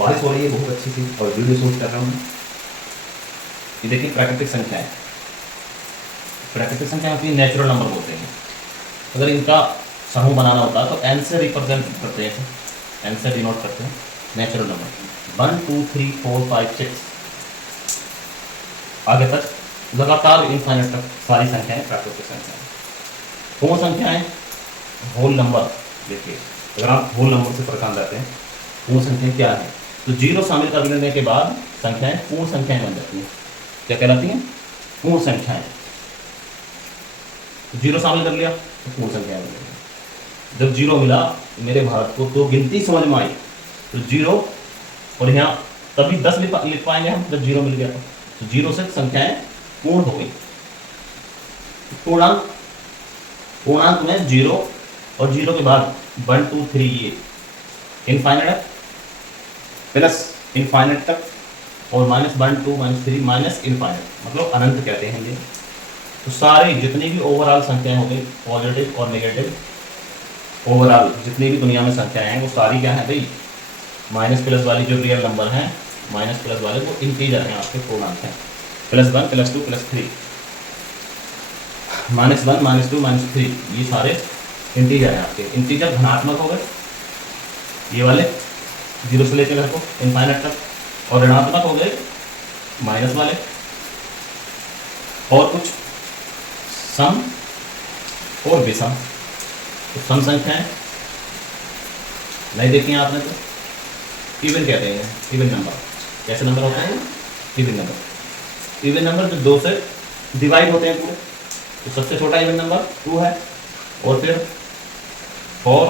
बारिश हो रही है बहुत अच्छी सी और वीडियो शूट कर रहा हूँ। ये देखिए प्राकृतिक संख्या है। प्राकृतिक संख्या होती है नेचुरल नंबर बोलते हैं। अगर इनका समूह बनाना होता है तो एन से रिप्रेजेंट करते हैं, एन से डिनोट करते हैं नेचुरल नंबर। 1 2 3 4 5 6 आगे तक लगातार इनफाइनाइट तक सारी संख्याएं प्राकृतिक संख्याएं। पूर्ण संख्याएं होल नंबर। देखिए अगर आप होल नंबर से परेशान रहते हैं, पूर्ण संख्याएं क्या है, तो जीरो शामिल कर लेने के बाद संख्याएं पूर्ण संख्याएं बन जाती हैं। क्या कहलाती हैं? पूर्ण संख्याएं। तो जीरो शामिल कर लिया तो पूर्ण संख्याएं बन गई। जब जीरो मिला मेरे भारत को तो गिनती समझ में आई, तो जीरो और यहाँ तभी 10 लिख पाएंगे हम जब जीरो मिल गया। तो जीरो से संख्याएं पूर्ण हो गई। पूर्णांक, पूर्णांक में जीरो और जीरो के बाद 1 2 3 ये इनफाइनाइट प्लस इनफाइनाइट तक और -1 2 -3 माइनस इनफाइनाइट मतलब अनंत कहते हैं ये। तो सारे जितनी भी ओवरऑल संख्याएं हो गई, पॉजिटिव और नेगेटिव, ओवरऑल जितनी भी दुनिया में संख्याएं हैं वो सारी क्या है भाई, माइनस प्लस वाली जो रियल नंबर हैं, माइनस प्लस वाले वो इंटीजर हैं, आपके पूर्णांक हैं। +1 +2 +3 -1 -2 -3 ये सारे इंटीजर हैं आपके। इंटीजर धनात्मक हो गए ये वाले, जीरो से लेकर को इनफाइनाइट तक, और ऋणात्मक हो गए माइनस वाले, और कुछ सम और विषम। तो सम संख्याएं नहीं देखी हैं आपने तो इवन कहते हैं, इवन नंबर। कैसे नंबर होते हैं? Even number. इवन नंबर जो 2 से डिवाइड होते हैं पूरे। तो सबसे छोटा इवन नंबर 2 है, और फिर 4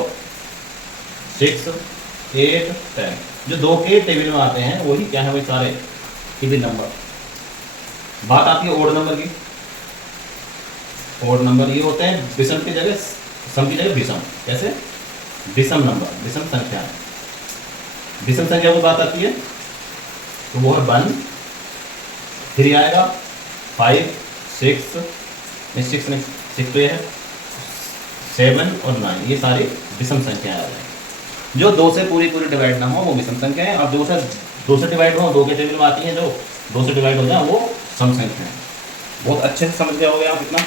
6 8 10 जो 2 के टेबल में आते हैं वही क्या है भाई, सारे इवन नंबर। बात आती है ओड नंबर की। ओड नंबर ये होते हैं विषम की जगह, सम की जगह विषम। कैसे? विषम नंबर, विषम संख्या। विषम संख्या की बात आती है तो वो है 1 3 आएगा, 5 6 नहीं 6 तो ये है, 7 और 9 ये सारी विषम संख्याएं आ जाएंगी। जो 2 से पूरी डिवाइड ना हो वो विषम संख्या है, और 2 से डिवाइड हो, 2 के टेबल में आती हैं जो 2 से डिवाइड हो जाए वो सम संख्या है। बहुत अच्छे से समझ गए होगे आप इतना।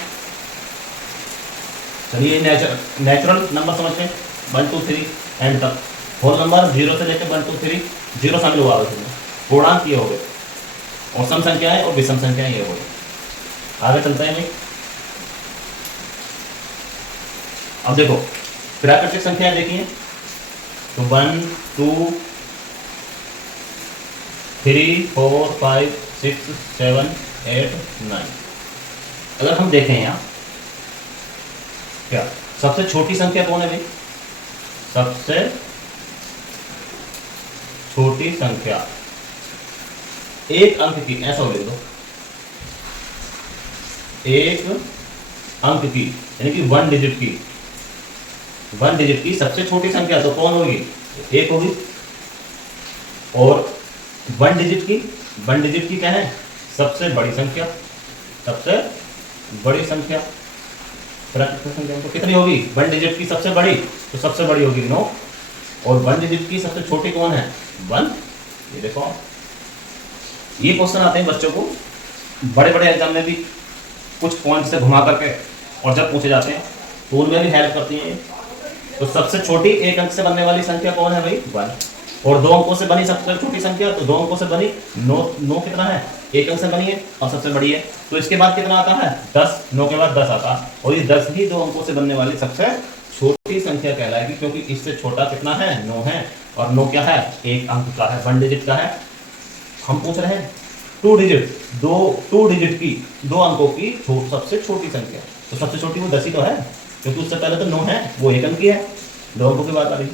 चलिए नेचुरल नंबर समझ गए 1 2 3 एंड तक। होल नंबर 0 से लेकर 1 2 3 जीरो शामिल हुआ उसमें। पूर्णांक ये हो गए, और सम संख्याएं और विषम संख्याएं ये हो गई। आगे चलते हैं भाई। अब देखो प्राकृतिक संख्याएं देखिए तो 1 2 3 4 5 6 7 8 9। अगर हम देखें यहाँ क्या सबसे छोटी संख्या कौन है भाई? सबसे छोटी संख्या 1 अंक की, ऐसा लिख दो, 1 अंक की यानी कि 1 डिजिट की, 1 डिजिट की सबसे छोटी संख्या तो कौन होगी? 1 होगी। और 1 डिजिट की, 1 डिजिट की क्या है? सबसे बड़ी संख्या, सबसे बड़ी संख्या। प्राकृतिक संख्या तो कितनी होगी? 1 डिजिट की सबसे बड़ी, तो सबसे बड़ी होगी 9, और 1 डिजिट की सबसे छोटी कौन है? 1। ये देखो ये क्वेश्चन आते हैं बच्चों को बड़े बड़े एग्जाम में भी, कुछ पॉइंट से घुमा करके, और जब पूछे जाते हैं तो उनमें भी हेल्प करती हैं। तो सबसे छोटी 1 अंक से बनने वाली संख्या कौन है भाई? 1। और 2 अंकों से बनी सबसे छोटी संख्या, तो 2 अंकों से बनी 9 कितना है? 1 अंक से बनी है और सबसे बड़ी है। तो इसके बाद कितना आता है? 10। 9 के बाद 10 आता है, और ये 10 ही 2 अंकों से बनने वाली सबसे छोटी संख्या कहलाएगी, क्योंकि इससे छोटा कितना है? 9 है, और 9 क्या है? 1 अंक का है, 1 डिजिट का है। हम पूछ रहे हैं 2 डिजिट, 2 डिजिट की 2 अंकों की सबसे छोटी संख्या। तो सबसे छोटी वो 10 ही तो है, क्योंकि उससे पहले तो 9 है, वो 1 अंक की है, 2 अंकों की बात आ रही।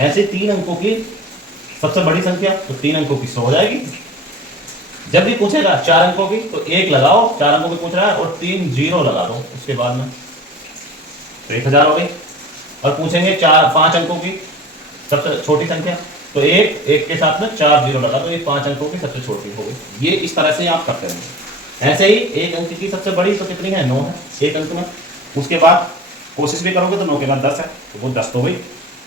ऐसे 3 अंकों की सबसे बड़ी संख्या, तो 3 अंकों की 100 हो जाएगी। जब भी पूछेगा 4 अंकों की तो 1 लगाओ, 4 अंकों की पूछ रहा है, और 3 जीरो लगा दो उसके बाद में, तो 1000 हो गई। और पूछेंगे 5 अंकों की सबसे छोटी संख्या, तो 1 के साथ में 4 जीरो लगा दो, ये 5 अंकों की सबसे छोटी हो गई। ये इस तरह से आप करते हैं। ऐसे ही 1 अंक की सबसे बड़ी तो कितनी है? 9 है 1 अंक में। उसके बाद कोशिश भी करोगे तो 9 के बाद 10 है, तो वो 10 तो गई।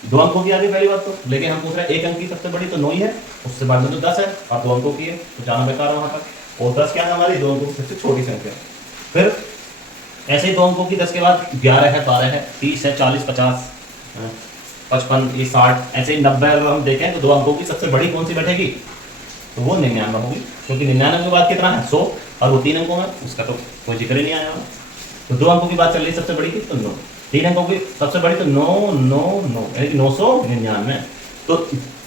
2 अंकों की आ गई पहली बात तो, लेकिन हम पूछ रहे हैं 1 अंक की सबसे बड़ी तो 9 ही है, उससे बाद में तो 10 है और 2 अंकों की है तो जाना बेकार है वहां तक। और 10 क्या है हमारी 2 अंकों की सबसे छोटी संख्या। फिर ऐसे ही 2 अंकों की 10 के बाद 11 है, 12 है, 30 है, 40, 50, 55, ये 60, ऐसे ही 90 अगर हम देखें तो 2 अंकों की सबसे बड़ी कौन सी बैठेगी, तो वो 99 होगी, क्योंकि 99 के बाद कितना है 100 और वो 3 अंकों में, उसका तो कोई जिक्र ही नहीं आया। तो 2 अंकों की बात चल रही सबसे बड़ी की तो 9, 3 अंकों की सबसे बड़ी तो 9 9 9 यानी कि 999। तो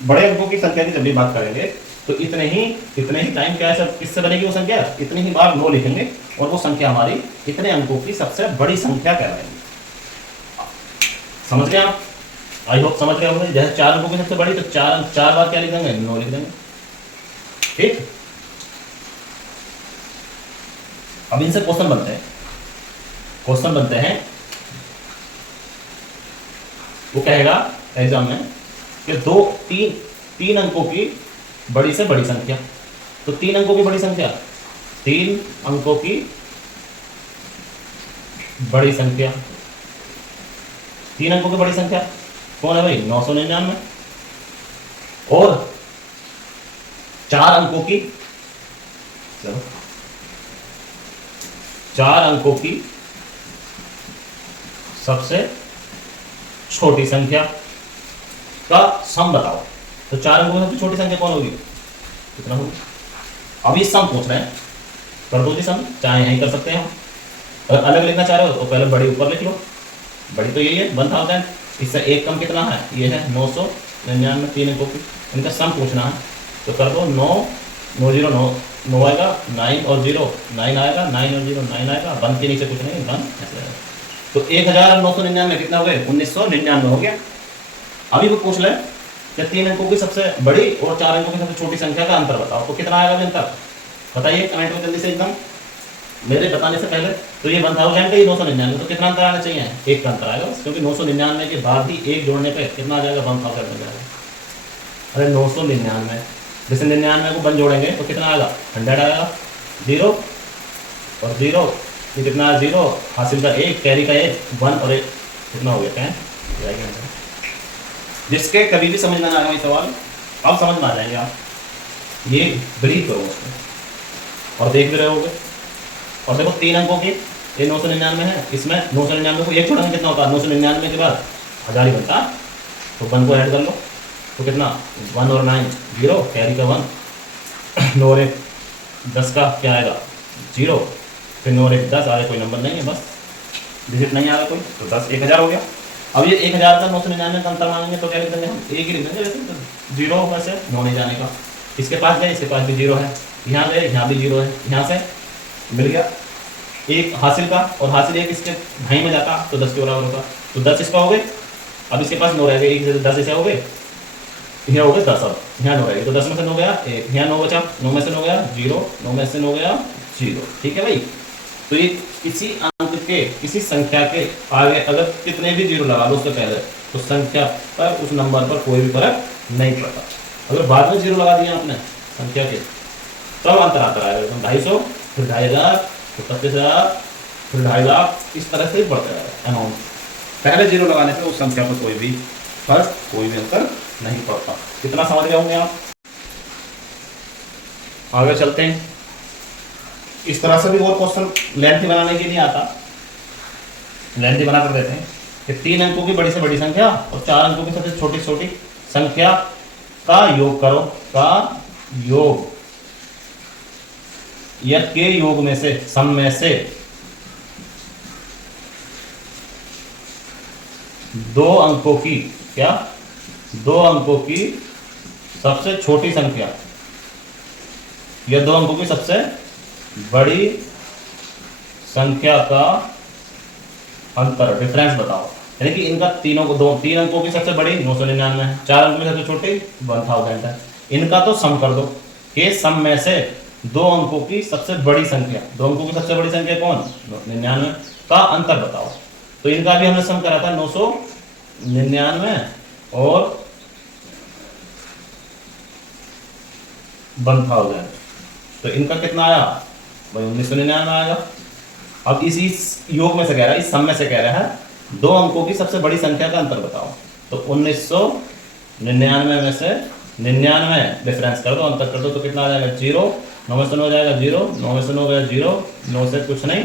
बड़े अंकों की संख्या की जब भी बात करेंगे तो इतने ही टाइम क्या है सब किससे बनेगी वो संख्या, इतनी ही बार 9 लिखेंगे और वो संख्या हमारी इतने अंकों की सबसे बड़ी संख्या कहलाएगी। समझ गए आप? आई होप समझ गए होंगे। जैसे 4 अंकों की सबसे बड़ी तो 4 बार क्या लिख देंगे 9 लिख देंगे। ठीक, अब इनसे क्वेश्चन बनते हैं। वो कहेगा एग्जाम में कि 3 अंकों की बड़ी से बड़ी संख्या, तो 3 अंकों की बड़ी संख्या, 3 अंकों की बड़ी संख्या, 3 अंकों की बड़ी संख्या कौन है भाई 999। और 4 अंकों की, चलो 4 अंकों की सबसे छोटी संख्या का सम बताओ। तो 4 अंकों की सबसे छोटी संख्या कौन होगी, कितना होगी। अब ये सम पूछ रहे हैं, कर दो जी सम, चाहे यहीं कर सकते हैं हम। अगर अलग लिखना चाह रहे हो तो पहले बड़ी ऊपर लिख लो, बड़ी तो यही है 1000, इससे एक कम कितना है, ये है 999, 3 अंकों की, इनका सम पूछना है। तो कर दो 9 9 0 9 9 आएगा, 9 और 0 9 आएगा, 9 और 0 9 आएगा, 1 के नीचे कुछ नहीं, 1 ऐसे आएगा। तो 1999 कितना हो गए 1999 हो गया। अभी वो पूछ ले कि 3 अंकों की सबसे बड़ी और 4 अंकों की सबसे छोटी संख्या का अंतर बताओ, तो कितना आएगा अंतर बताइए कमेंट में जल्दी से एकदम, मेरे बताने से पहले। तो ये 1000 का, ये 999, तो कितना अंतर आना चाहिए, 1 का अंतर आएगा, क्योंकि 999 के बाद ही 1 जोड़ने पे कितना आ जाएगा 1000 बन जाएगा। अरे 999 जैसे 99 को 1 जोड़ेंगे तो कितना आएगा 100 आएगा, 0 और 0 ये कितना है 0, हासिल का 1, कैरी का 1, 1 और 1 कितना हो गया 10। जिसके कभी भी समझ में ना आए सवाल अब समझ में आ जाएंगे आप, ये ब्रीफ करो उसको और देख भी रहे होगे। और देखो 3 अंकों की ये 999 है, इसमें 999 को 1 छोड़ेंगे कितना होता है, 999 के बाद 1000 ही बनता, तो 1 को ऐड कर लो तो कितना 1 और 9 0, कैरी का 1, 9 और 1 10 का क्या आएगा 0, फिर 9 और 1 10, आगे कोई नंबर नहीं है, बस डिजिट नहीं आ रहा कोई, तो 10 1000 हो गया। अब ये 1000 का 999 का अंतर मांगेंगे तो क्या लिख देंगे हम, एक ही लिख देंगे वैसे तो 0 वैसे 9 नहीं जाने का, इसके पास गए इसके पास भी 0 है, यहाँ गए यहाँ भी 0 है, यहाँ से मिल गया एक हासिल का, और हासिल एक इसके ढाई में जाता तो 10 के बराबर होता, तो 10 इसका हो गए। अब इसके पास 9 रह गए, एक से 10 ऐसे हो गए, यहाँ हो गए 10, अब यहाँ 9 रह गए, तो 10 में से 9 गया एक, यहाँ 9 बचा, 9 में से 9 गया 0, 9 में से 9 गया 0। ठीक है भाई, तो ये किसी अंक के किसी संख्या के आगे अगर कितने भी 0 लगा दो उसके पहले, तो संख्या पर उस नंबर पर कोई भी फर्क नहीं पड़ता। अगर बाद में 0 लगा दिया आपने संख्या के तब अंतर आता है, 250, फिर 2500, फिर 25,000, फिर 2.5 लाख, इस तरह से ही बढ़ता रहेगा अमाउंट। पहले 0 लगाने से उस संख्या पर कोई भी फर्क कोई भी अंतर नहीं पड़ता। कितना समझ गए होंगे आप? आगे चलते हैं। इस तरह से भी और क्वेश्चन लेंथी बनाने के लिए आता, लेंथी बना कर देते हैं कि 3 अंकों की बड़ी से बड़ी संख्या और 4 अंकों की सबसे छोटी छोटी संख्या का योग करो, का योग या के योग में से सम में से 2 अंकों की क्या 2 अंकों की सबसे छोटी संख्या या 2 अंकों की सबसे बड़ी संख्या का अंतर डिफरेंस बताओ। यानी कि इनका तीनों को 3 अंकों की सबसे बड़ी 999 है, 4 अंकों की सबसे छोटी 1000 है, इनका तो सम कर दो के सम में से 2 अंकों की सबसे बड़ी संख्या, 2 अंकों की सबसे बड़ी संख्या कौन 99 का अंतर बताओ। तो इनका भी हमने सम करा था 999 और 1000, तो इनका कितना आया भाई 1999 आएगा। अब इसी योग में से कह रहा है, इस सम में से कह रहा है 2 अंकों की सबसे बड़ी संख्या का अंतर बताओ। तो 1999 में से 99 डिफरेंस कर दो, अंतर कर दो तो कितना आ जाएगा 0, 9 में से 9 जाएगा 0, 9 में से 9 गया 0, 9 से कुछ नहीं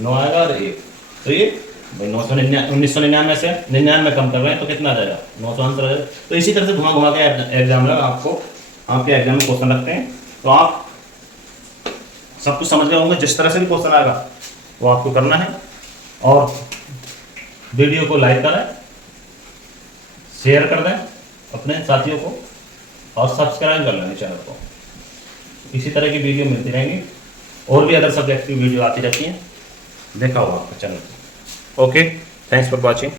9 आएगा और 1, तो ये भाई 1999 से 99 कम कर रहे हैं तो कितना आ जाएगा 900 आंसर आ जाएगा। तो इसी तरह से घुमा घुमा के एग्जाम में आपको आपके एग्जाम में क्वेश्चन लगते हैं, तो आप सब कुछ समझ गए होंगे। जिस तरह से भी क्वेश्चन आएगा वो आपको करना है, और वीडियो को लाइक करें, शेयर कर दें अपने साथियों को, और सब्सक्राइब कर लेंगे चैनल को। इसी तरह की वीडियो मिलती रहेंगी, और भी अदर सब्जेक्ट की वीडियो आती रहती हैं, देखा होगा आपका channel. Okay, thanks for watching.